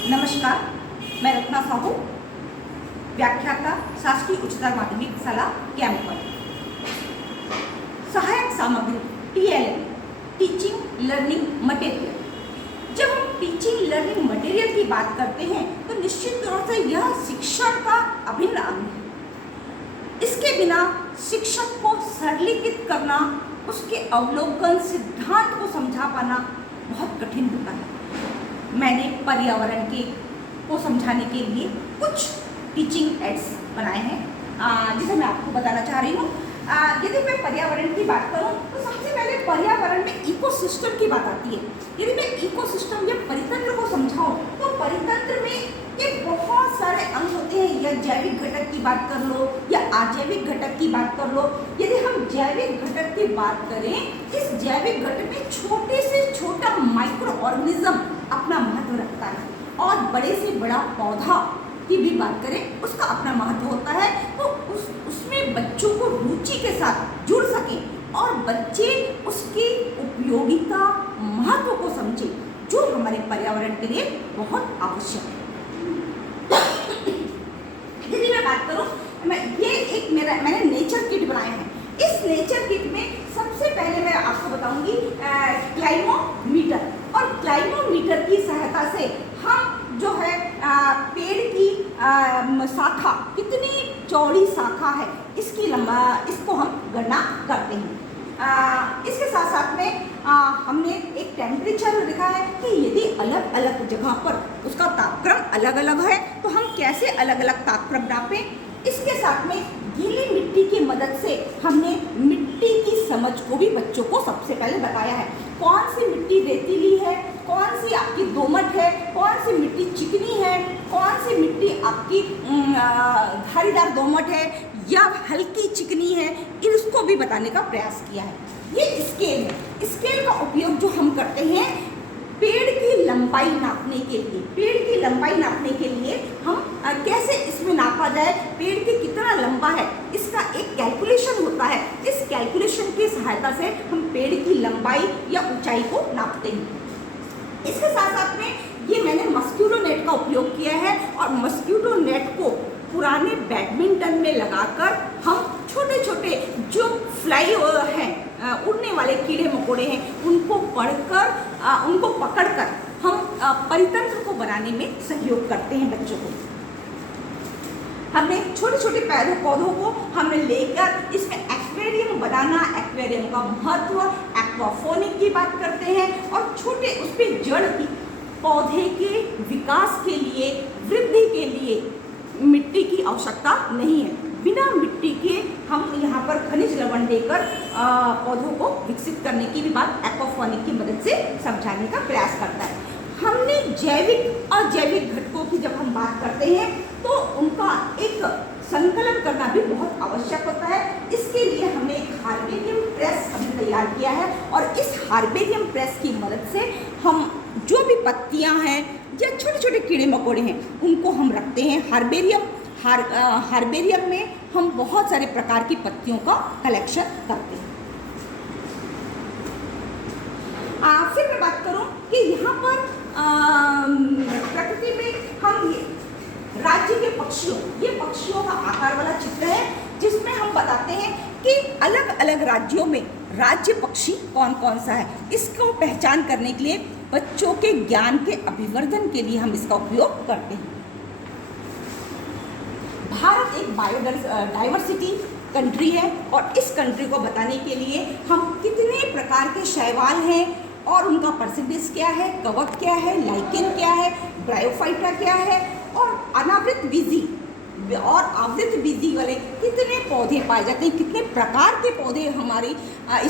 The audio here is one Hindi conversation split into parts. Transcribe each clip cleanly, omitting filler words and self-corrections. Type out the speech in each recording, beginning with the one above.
नमस्कार, मैं रत्ना साहू, व्याख्याता, शासकीय उच्चतर माध्यमिक शाला कैंपर। सहायक सामग्री TLM, टीचिंग लर्निंग मटेरियल। जब हम टीचिंग लर्निंग मटेरियल की बात करते हैं तो निश्चित तौर से यह शिक्षण का अभिन्न अंग है। इसके बिना शिक्षक को सरलीकृत करना, उसके अवलोकन सिद्धांत को समझा पाना बहुत कठिन होता है। मैंने पर्यावरण को समझाने के लिए कुछ टीचिंग एड्स बनाए हैं जिसे मैं आपको बताना चाह रही हूँ। यदि मैं पर्यावरण की बात करूँ तो सबसे पहले पर्यावरण में इकोसिस्टम की बात आती है। यदि मैं इकोसिस्टम या परितंत्र को समझाऊँ तो परितंत्र में ये बहुत सारे अंग होते हैं। या जैविक घटक की बात कर लो या अजैविक घटक की बात कर लो। यदि हम जैविक घटक की बात करें, इस जैविक घटक में छोटे से छोटा माइक्रो ऑर्गेनिज्म अपना महत्व रखता है, और बड़े से बड़ा पौधा की भी बात करें उसका अपना महत्व होता है। तो उसमें बच्चों को रुचि के साथ जुड़ सकें और बच्चे उसकी उपयोगिता, महत्व को समझें, जो हमारे पर्यावरण के लिए बहुत आवश्यक है। यदि मैं बात करूं, मैंने नेचर किट बनाए हैं। इस नेचर किट में सबसे पहले मैं आपको बताऊंगी क्लाइमोमीटर, और क्लाइमोमीटर की सहायता से हम जो है पेड़ की शाखा, कितनी चौड़ी शाखा है इसको हम गणना करते हैं। इसके साथ साथ में हमने एक टेम्परेचर लिखा है कि यदि अलग अलग जगह पर उसका तापक्रम अलग अलग है तो हम कैसे अलग अलग तापक्रम नापें। इसके साथ में गीली मिट्टी की मदद से हमने मिट्टी की समझ को भी बच्चों को सबसे पहले बताया है। कौन सी मिट्टी रेतीली है, कौन सी आपकी दोमट है, कौन सी मिट्टी चिकनी है, कौन सी मिट्टी आपकी धारीदार दोमट है या हल्की चिकनी है, इसको भी बताने का प्रयास किया है। ये स्केल है। स्केल का उपयोग जो हम करते हैं पेड़ की लंबाई नापने के लिए। पेड़ की लंबाई नापने के लिए हम कैसे इसमें नापा जाए, पेड़ के कितना लंबा है, इसका एक कैलकुलेशन होता है। इस कैलकुलेशन की सहायता से हम पेड़ की लंबाई या ऊंचाई को नापते हैं। इसके साथ साथ में ये मैंने मस्कीटो नेट का उपयोग किया है, और मस्कीटो नेट को पुराने बैडमिंटन में लगाकर हम छोटे छोटे जो फ्लाई हैं, उड़ने वाले कीड़े मकोड़े हैं, उनको पकड़कर हम परितंत्र को बनाने में सहयोग करते हैं बच्चों को। हमने छोटे छोटे पौधों को हमने लेकर इसमें एक्वेरियम बनाना, एक्वेरियम का महत्व, एक्वाफोनिक की बात करते हैं, और छोटे उस पर जड़ की पौधे के विकास के लिए, वृद्धि के लिए मिट्टी की आवश्यकता नहीं है। बिना मिट्टी के हम यहाँ पर खनिज लवण देकर पौधों को विकसित करने की भी बात एक्वाफोनिक की मदद से समझाने का प्रयास करता है। हमने जैविक और अजैविक घटकों की जब हम बात करते हैं तो उनका एक संकलन करना भी बहुत आवश्यक होता है। इसके लिए हमने एक हार्बेरियम प्रेस अभी तैयार किया है, और इस हार्बेरियम प्रेस की मदद से हम जो भी पत्तियां हैं या छोटे छोटे कीड़े मकोड़े हैं उनको हम रखते हैं हार्बेरियम। हार्बेरियम में हम बहुत सारे प्रकार की पत्तियों का कलेक्शन करते हैं। फिर मैं बात करूं कि यहाँ पर प्रकृति में हम राज्य के पक्षियों, ये पक्षियों का आकार वाला चित्र है जिसमें हम बताते हैं कि अलग अलग राज्यों में राज्य पक्षी कौन कौन सा है। इसको पहचान करने के लिए बच्चों के ज्ञान के अभिवर्धन के लिए हम इसका उपयोग करते हैं। भारत एक बायोडाइवर्सिटी कंट्री है, और इस कंट्री को बताने के लिए हम कितने प्रकार के शैवाल हैं और उनका परसेंटेज क्या है, कवक क्या है, लाइकेन क्या है, ब्रायोफाइटा क्या है, और अनावृत बीजी और आवृत बीजी वाले कितने पौधे पाए जाते हैं, कितने प्रकार के पौधे हमारी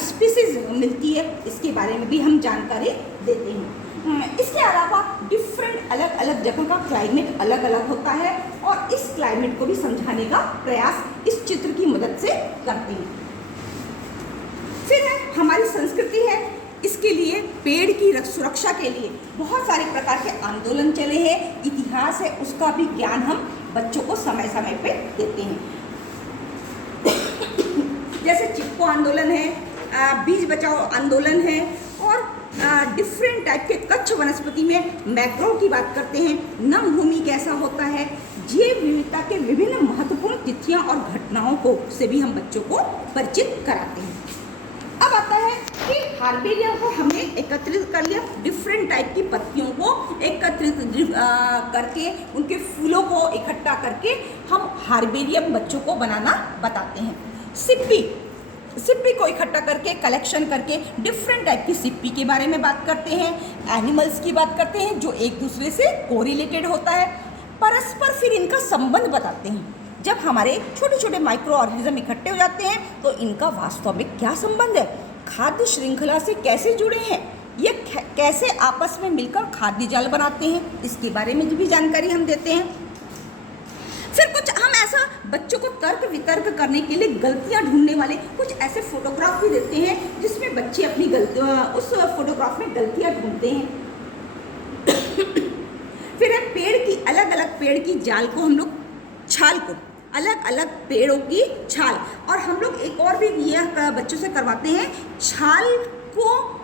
स्पीसीज मिलती है, इसके बारे में भी हम जानकारी देते हैं। इसके अलावा डिफरेंट अलग अलग जगह का क्लाइमेट अलग अलग होता है, और इस क्लाइमेट को भी समझाने का प्रयास इस चित्र की मदद से करते हैं। फिर है हमारी संस्कृति है। इसके लिए पेड़ की सुरक्षा के लिए बहुत सारे प्रकार के आंदोलन चले हैं, इतिहास है, उसका भी ज्ञान हम बच्चों को समय समय पे देते हैं। जैसे चिपको आंदोलन है, बीज बचाओ आंदोलन है, और डिफरेंट टाइप के कच्छ वनस्पति में मैक्रो की बात करते हैं, नम भूमि कैसा होता है, जैव विविधता के विभिन्न महत्वपूर्ण तिथियां और घटनाओं को से भी हम बच्चों को परिचित कराते हैं। अब आता है कि हार्बेरियम को हमने एकत्रित कर लिया, डिफरेंट टाइप की पत्तियों को एकत्रित करके उनके फूलों को इकट्ठा करके हम हार्बेरियम बच्चों को बनाना बताते हैं। सिप्पी को इकट्ठा करके कलेक्शन करके डिफरेंट टाइप की सिप्पी के बारे में बात करते हैं। एनिमल्स की बात करते हैं जो एक दूसरे से कोरिलेटेड होता है, परस्पर फिर इनका संबंध बताते हैं। जब हमारे छोटे छोटे माइक्रो ऑर्गेनिज्म इकट्ठे हो जाते हैं तो इनका वास्तव में क्या संबंध है, खाद्य श्रृंखला से कैसे जुड़े हैं, ये कैसे आपस में मिलकर खाद्य जाल बनाते हैं, इसके बारे में भी जानकारी हम देते हैं। फिर कुछ हम ऐसा बच्चों को तर्क वितर्क करने के लिए गलतियां ढूंढने वाले कुछ ऐसे फोटोग्राफ भी देते हैं जिसमें बच्चे अपनी उस फोटोग्राफ में गलतियां ढूंढते हैं। फिर है पेड़ की अलग अलग पेड़ की जाल को हम लोग छाल को अलग अलग पेड़ों की छाल, और हम लोग एक और भी ये बच्चों से करवाते हैं, छाल को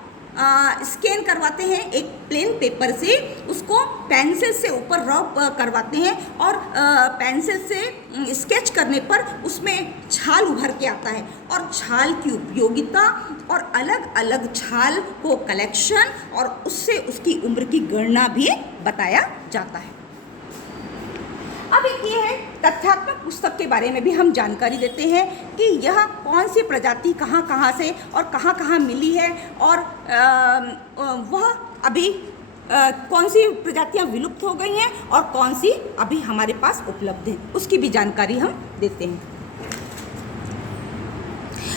स्कैन करवाते हैं एक प्लेन पेपर से, उसको पेंसिल से ऊपर रब करवाते हैं और पेंसिल से स्केच करने पर उसमें छाल उभर के आता है और छाल की उपयोगिता और अलग अलग छाल को कलेक्शन और उससे उसकी उम्र की गणना भी बताया जाता है। अब एक ये है तथ्यात्मक पुस्तक के बारे में भी हम जानकारी देते हैं कि यह कौन सी प्रजाति कहाँ कहाँ से और कहाँ कहाँ मिली है और वह अभी कौन सी प्रजातियाँ विलुप्त हो गई हैं और कौन सी अभी हमारे पास उपलब्ध हैं, उसकी भी जानकारी हम देते हैं।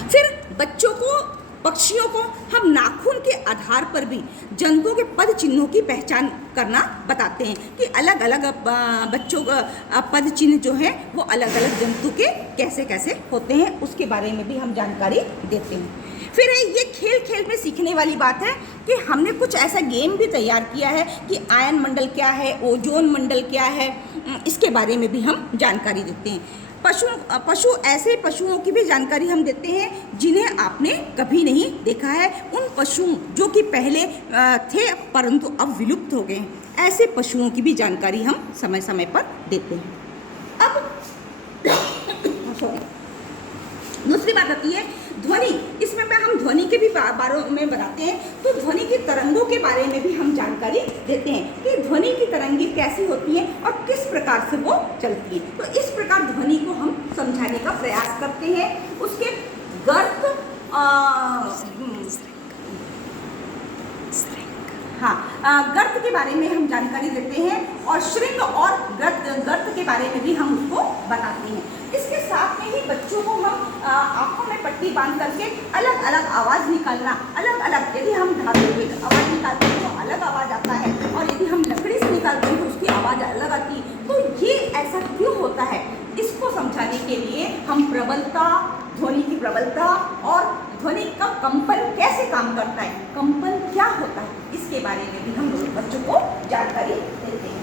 फिर बच्चों को पक्षियों को हम नाखून के आधार पर भी जंतुओं के पद चिन्हों की पहचान करना बताते हैं कि अलग अलग बच्चों का पद चिन्ह जो है वो अलग अलग जंतु के कैसे कैसे होते हैं, उसके बारे में भी हम जानकारी देते हैं। फिर ये खेल खेल में सीखने वाली बात है कि हमने कुछ ऐसा गेम भी तैयार किया है कि आयन मंडल क्या है, ओजोन मंडल क्या है, इसके बारे में भी हम जानकारी देते हैं। पशु ऐसे पशुओं की भी जानकारी हम देते हैं जिन्हें आपने कभी नहीं देखा है, उन पशुओं जो कि पहले थे परंतु अब विलुप्त हो गए हैं, ऐसे पशुओं की भी जानकारी हम समय समय पर देते हैं। अब दूसरी बात आती है ध्वनि, इसमें हम ध्वनि के भी बारे में बताते हैं, तो ध्वनि की तरंगों के बारे में भी हम जानकारी देते हैं कि ध्वनि की तरंगें कैसी होती हैं और किस प्रकार से वो चलती हैं। तो इस प्रकार ध्वनि को हम समझाने का प्रयास करते हैं। उसके गर्त गर्त के बारे में हम जानकारी देते हैं और श्रृंग और गर्त के बारे में भी हम उसको बताते हैं। इसके साथ में ही बच्चों को हम आँखों में पट्टी बांध करके अलग अलग आवाज़ निकालना, अलग अलग यदि हम धातु की आवाज़ निकालते हैं तो अलग आवाज़ आता है और यदि हम लकड़ी से निकालते हैं तो उसकी आवाज़ अलग आती है। तो ये ऐसा क्यों होता है, इसको समझाने के लिए हम प्रबलता, ध्वनि की प्रबलता और ध्वनि का कंपन कैसे काम करता है, कंपन क्या होता है, इसके बारे में भी हम बच्चों को जानकारी देते हैं।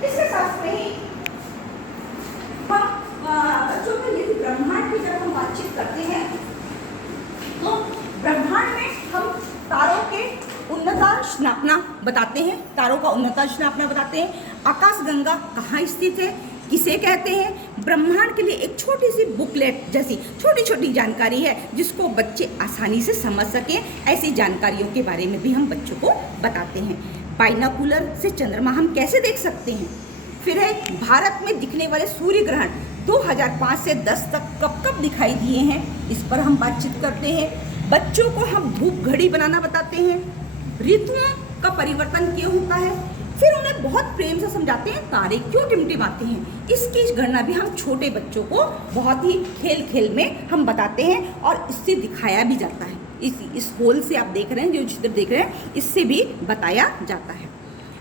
इसके साथ में ही हम बच्चों के यदि ब्रह्मांड की जब हम बातचीत करते हैं तो ब्रह्मांड में हम तारों के उन्नतांश नापना बताते हैं, तारों का उन्नतांश नापना बताते हैं, आकाशगंगा कहाँ स्थित है, किसे कहते हैं, ब्रह्मांड के लिए एक छोटी सी बुकलेट जैसी छोटी छोटी जानकारी है जिसको बच्चे आसानी से समझ सकें, ऐसी जानकारियों के बारे में भी हम बच्चों को बताते हैं। बाइनोकुलर से चंद्रमा हम कैसे देख सकते हैं। फिर है भारत में दिखने वाले सूर्य ग्रहण 2005 से 10 तक कब कब दिखाई दिए हैं, इस पर हम बातचीत करते हैं। बच्चों को हम धूप घड़ी बनाना बताते हैं, ऋतुओं का परिवर्तन क्यों होता है, फिर उन्हें बहुत प्रेम से समझाते हैं तारे क्यों टिमटिमाते हैं। इसकी गणना भी हम छोटे बच्चों को बहुत ही खेल खेल में हम बताते हैं और इससे दिखाया भी जाता है। इस होल से आप देख रहे हैं, जो चित्र देख रहे हैं, इससे भी बताया जाता है।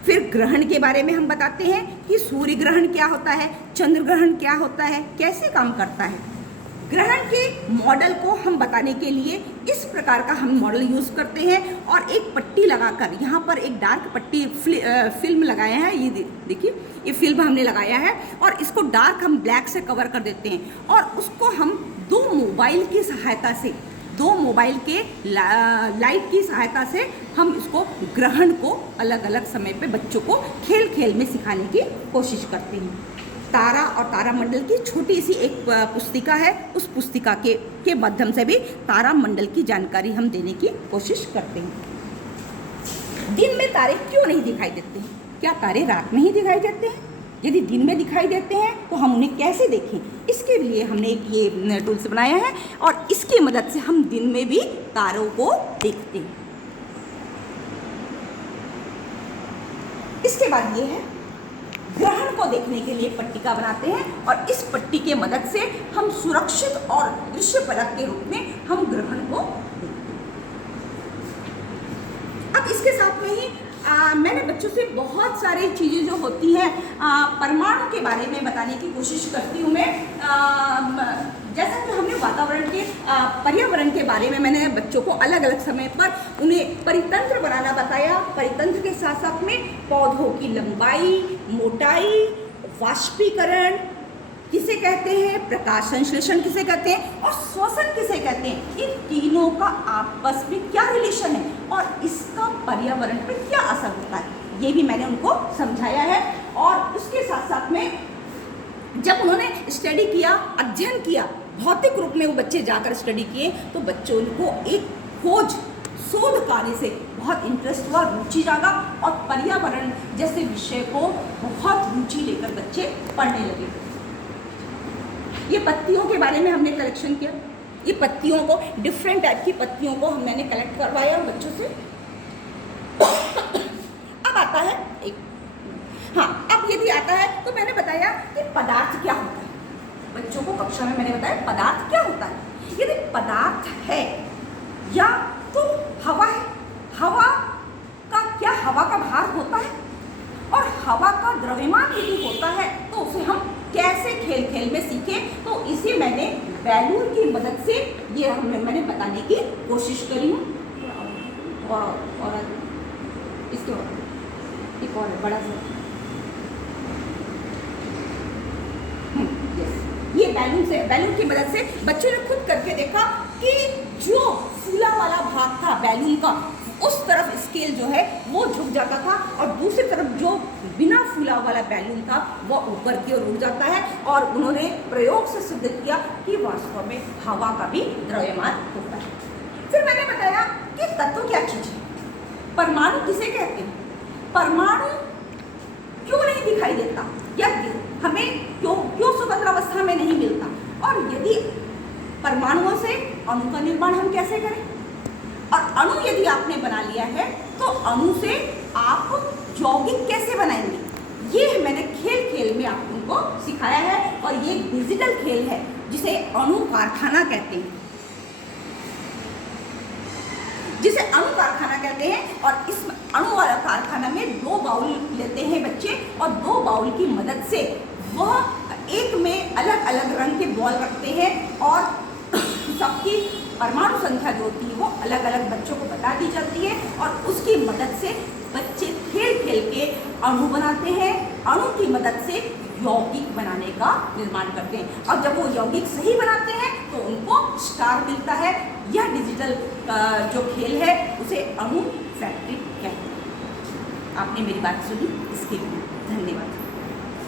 फिर ग्रहण के बारे में हम बताते हैं कि सूर्य ग्रहण क्या होता है, चंद्र ग्रहण क्या होता है, कैसे काम करता है। ग्रहण के मॉडल को हम बताने के लिए इस प्रकार का हम मॉडल यूज़ करते हैं और एक पट्टी लगाकर, यहाँ पर एक डार्क पट्टी फिल्म लगाया है, ये देखिए ये फिल्म हमने लगाया है और इसको डार्क हम ब्लैक से कवर कर देते हैं और उसको हम दो मोबाइल की सहायता से दो मोबाइल के लाइट की सहायता से हम इसको ग्रहण को अलग अलग समय पे बच्चों को खेल खेल में सिखाने की कोशिश करते हैं। तारा और तारामंडल की छोटी सी एक पुस्तिका है, उस पुस्तिका के माध्यम से भी तारामंडल की जानकारी हम देने की कोशिश करते हैं। दिन में तारे क्यों नहीं दिखाई देते हैं? क्या तारे रात में ही दिखाई देते हैं? यदि दिन में दिखाई देते हैं तो हम उन्हें कैसे देखें? इसके लिए हमने एक ये टूल्स बनाया है और इसकी मदद से हम दिन में भी तारों को देखते हैं। इसके बाद ये है, ग्रहण को देखने के लिए पट्टिका बनाते हैं और इस पट्टी के मदद से हम सुरक्षित और दृश्य फलक के रूप में हम ग्रहण को देखते हैं। अब इसके साथ में ही मैंने बच्चों से बहुत सारी चीज़ें जो होती हैं परमाणु के बारे में बताने की कोशिश करती हूँ मैं। जैसा कि हमने वातावरण के पर्यावरण के बारे में मैंने बच्चों को अलग अलग समय पर उन्हें परितंत्र बनाना बताया। परितंत्र के साथ साथ में पौधों की लंबाई, मोटाई, वाष्पीकरण किसे कहते हैं, प्रकाश संश्लेषण किसे कहते हैं और श्वसन किसे कहते हैं, इन तीनों का आपस में क्या रिलेशन है और इसका पर्यावरण पर क्या असर होता है, ये भी मैंने उनको समझाया है। और उसके साथ साथ में जब उन्होंने स्टडी किया, अध्ययन किया, भौतिक रूप में वो बच्चे जाकर स्टडी किए तो बच्चों को एक खोज शोध कार्य से बहुत इंटरेस्ट हुआ, रुचि जागा और पर्यावरण जैसे विषय को बहुत रुचि लेकर बच्चे पढ़ने लगे। ये पत्तियों के बारे में हमने कलेक्शन किया, ये पत्तियों को, डिफरेंट टाइप की पत्तियों को मैंने कलेक्ट करवाया बच्चों से। अब आता है एक, हाँ, अब यदि आता है तो मैंने बताया कि पदार्थ क्या होता है। बच्चों को कक्षा में मैंने बताया पदार्थ क्या होता है। यदि पदार्थ है या तो हवा है, हवा का क्या, हवा का भार होता है और हवा का द्रव्यमान यदि होता है तो उसे हम कैसे खेल खेल में सीखें, तो इसे मैंने बैलून की मदद से ये मैंने बताने की कोशिश करी हूँ। और इसके और एक और बड़ा सा ये बैलून की मदद से बच्चों ने खुद करके देखा कि जो फूला वाला भाग था बैलून का, उस तरफ स्केल जो है वो झुक जाता था और दूसरी तरफ जो बिना फूला वाला बैलून था वो ऊपर की ओर उड़ जाता है। और उन्होंने प्रयोग से सिद्ध किया कि वास्तव में हवा का भी द्रव्यमान होता है। फिर मैंने बताया कि तत्व क्या चीज है, परमाणु किसे कहते हैं, परमाणु क्यों नहीं दिखाई देता या हमें क्यों स्वतंत्र अवस्था में नहीं मिलता, और यदि परमाणुओं से अणु का निर्माण हम कैसे करें, और अणु यदि आपने बना लिया है तो अणु से आप यौगिक कैसे बनाएंगे, ये मैंने खेल खेल में आप उनको सिखाया है। और ये डिजिटल खेल है जिसे अणु कारखाना कहते हैं, जिसे अणु कारखाना कहते हैं। और इस अणु वाला कारखाना में 2 बाउल लेते हैं बच्चे और 2 बाउल की मदद से वह एक में अलग अलग रंग के बॉल रखते हैं और सबकी परमाणु संख्या जो होती है वो अलग अलग बच्चों को बता दी जाती है और उसकी मदद से बच्चे खेल खेल के अणु बनाते हैं, अणु की मदद से यौगिक बनाने का निर्माण करते हैं। और जब वो यौगिक सही बनाते हैं तो उनको स्टार मिलता है। यह डिजिटल जो खेल है उसे अणु फैक्ट्री कहते हैं। आपने मेरी बात सुनी, इसके लिए धन्यवाद।